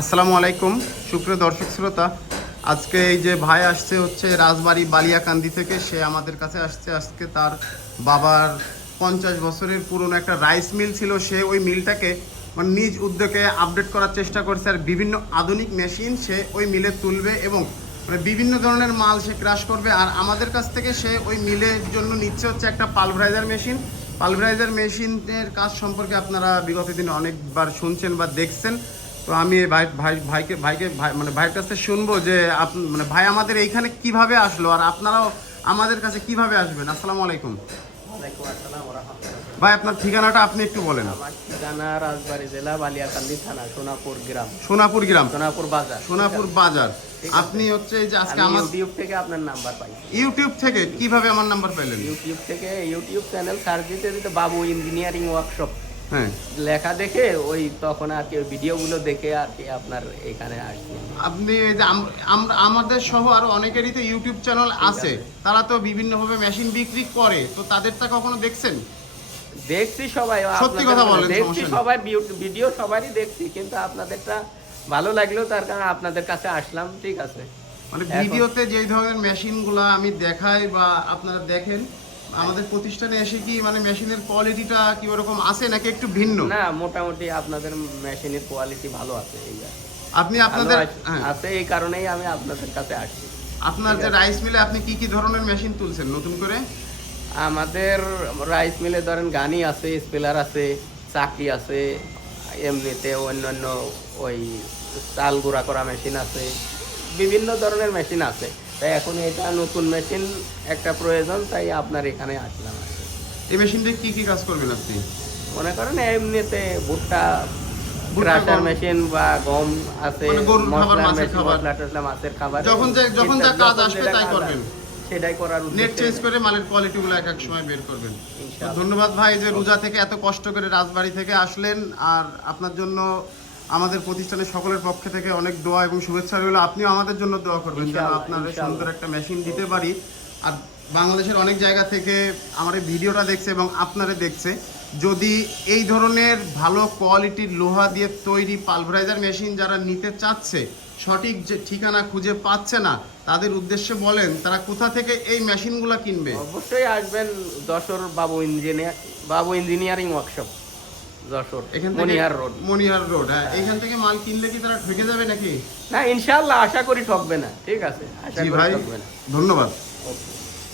আসসালামু আলাইকুম সুপ্রিয় দর্শক শ্রোতা। আজকে এই যে ভাই আসছে হচ্ছে রাজবাড়ী বালিয়াকান্দি থেকে, সে আমাদের কাছে আসছে। আজকে তার বাবার 50 বছরের পুরনো একটা রাইস মিল ছিল, সে ওই মিলটাকে মানে নিজ উদ্যোগে আপডেট করার চেষ্টা করছে, আর বিভিন্ন আধুনিক মেশিন সে ওই মিলে তুলবে এবং মানে বিভিন্ন ধরনের মাল সে ক্রাশ করবে। আর আমাদের কাছ থেকে সে ওই মিলের জন্য নিচ্ছে হচ্ছে একটা পালভারাইজার মেশিন। পালভারাইজার মেশিনের কাজ সম্পর্কে আপনারা বিগত দিনে অনেকবার শুনছেন বা দেখছেন। তো আমি মানে ভাইয়ের কাছে শুনবো যে মানে ভাই আমাদের এইখানে কিভাবে আসলো, আর আপনারাও আমাদের কাছে কিভাবে আসবেন। আসসালামু আলাইকুম। ওয়ালাইকুম আসসালাম ওয়া রাহমাতুল্লাহ। ভাই আপনার ঠিকানাটা আপনি একটু বলেন। আমার ঠিকানা রাজবাড়ী জেলা বালিয়াকান্দি থানা সোনাপুর গ্রাম, সোনাপুর গ্রাম, সোনাপুর বাজার। সোনাপুর বাজার। আপনি হচ্ছে এই যে আজকে আমি আমার ইউটিউব থেকে আপনার নাম্বার পাই। ইউটিউব থেকে কিভাবে আমার নাম্বার পাইলেন? ইউটিউব থেকে ইউটিউব চ্যানেল সার্চ দিতে দিতে বাবু ইঞ্জিনিয়ারিং ওয়ার্কশপ হ্যাঁ, লেখা দেখে ওই তখন আর কি ভিডিওগুলো দেখে আর কি আপনার এখানে আসছি। আপনি এই যে আমরা আমাদের সহ আরো অনেকেরই তো ইউটিউব চ্যানেল আছে, তারা তো বিভিন্নভাবে মেশিন বিক্রি করে, তো তাদেরটা কখনো দেখছেন? দেখছি সবাই, সত্যি কথা বলেন, দেখছি সমস্যা নেই। সবাই ভিডিও সবারই দেখছি, কিন্তু আপনাদেরটা ভালো লাগলো তার কারণে আপনাদের কাছে আসলাম। ঠিক আছে, মানে এখন- ভিডিওতে যেই ধরনের মেশিনগুলো আমি দেখাই বা আপনারা দেখেন, আমাদের প্রতিষ্ঠানে এসে কি মানে মেশিনের কোয়ালিটিটা কি ওরকম আছে নাকি একটু ভিন্ন? না, মোটামুটি আপনাদের মেশিনের কোয়ালিটি ভালো আছে। এই আর আপনি ভালো আপনাদের হ্যাঁ, আছে, এই কারণেই আমি আপনাদের কাছে আসছি। আপনার যে রাইস মিলে আপনি কি কি ধরনের মেশিন তুলছেন নতুন করে? আমাদের রাইস মিলে ধরেন গানি আছে, স্পেলার আছে, চাকরি আছে, এমনিতে অন্যান্য ওই চাল গুঁড়া করা মেশিন আছে, বিভিন্ন ধরনের মেশিন আছে। তাই এখন এটা নতুন মেশিন একটা প্রয়োজন, তাই আপনার এখানে আসলাম আর কি। এই মেশিন দিয়ে কি কি কাজ করবেন আপনি? মনে করেন এমনিতে ভুট্টা ভুট্টা, ক্রাশার গম, মেশিন বা গম আছে, মানে গরুর খাবার, মশলার মাছের মেশিন, খাবার। মশলা টসলা মাছের খাবার, যখন যা কাজ আসবে যেটা তাই কাজ করবেন। আসবে, সেটাই করার নেট উদ্দেশ্যে চেঞ্জ করে মালের কোয়ালিটিগুলো এক এক সময় বের করবেন। তো ইনশাআল্লাহ। ধন্যবাদ ভাই যে রোজা থেকে এত কষ্ট করে রাজবাড়ী থেকে আসলেন, আর আপনার জন্য আমাদের প্রতিষ্ঠানের সকলের পক্ষ থেকে অনেক দোয়া এবং শুভেচ্ছা রইল। আপনিও আমাদের জন্য দোয়া করবেন যেন ইনশাআল্লাহ, আপনার ইনশাআল্লাহ। সুন্দর একটা মেশিন দিতে পারি। আর বাংলাদেশের অনেক জায়গা থেকে আমার এই ভিডিওটা দেখছে এবং আপনারা দেখছে, যদি এই ধরনের ভালো কোয়ালিটির লোহা দিয়ে তৈরি পালভারাইজার মেশিন যারা নিতে চাচ্ছে, সঠিক যে ঠিকানা খুঁজে পাচ্ছে না, তাদের উদ্দেশ্যে বলেন তারা কোথা থেকে এই মেশিনগুলো কিনবে? অবশ্যই আসবেন যশোর বাবু ইঞ্জিনিয়ারিং ওয়ার্কশপ, যশোর এখান থেকে মনিহার রোড। মনিহার রোড, হ্যাঁ। এখান থেকে মাল কিনলে কি তারা ঠকে যাবে নাকি? না, ইনশাআল্লাহ আশা করি ঠকবে না। ঠিক আছে, আশা জি করি ভাই, ঠকবে না। ধন্যবাদ। ওকে।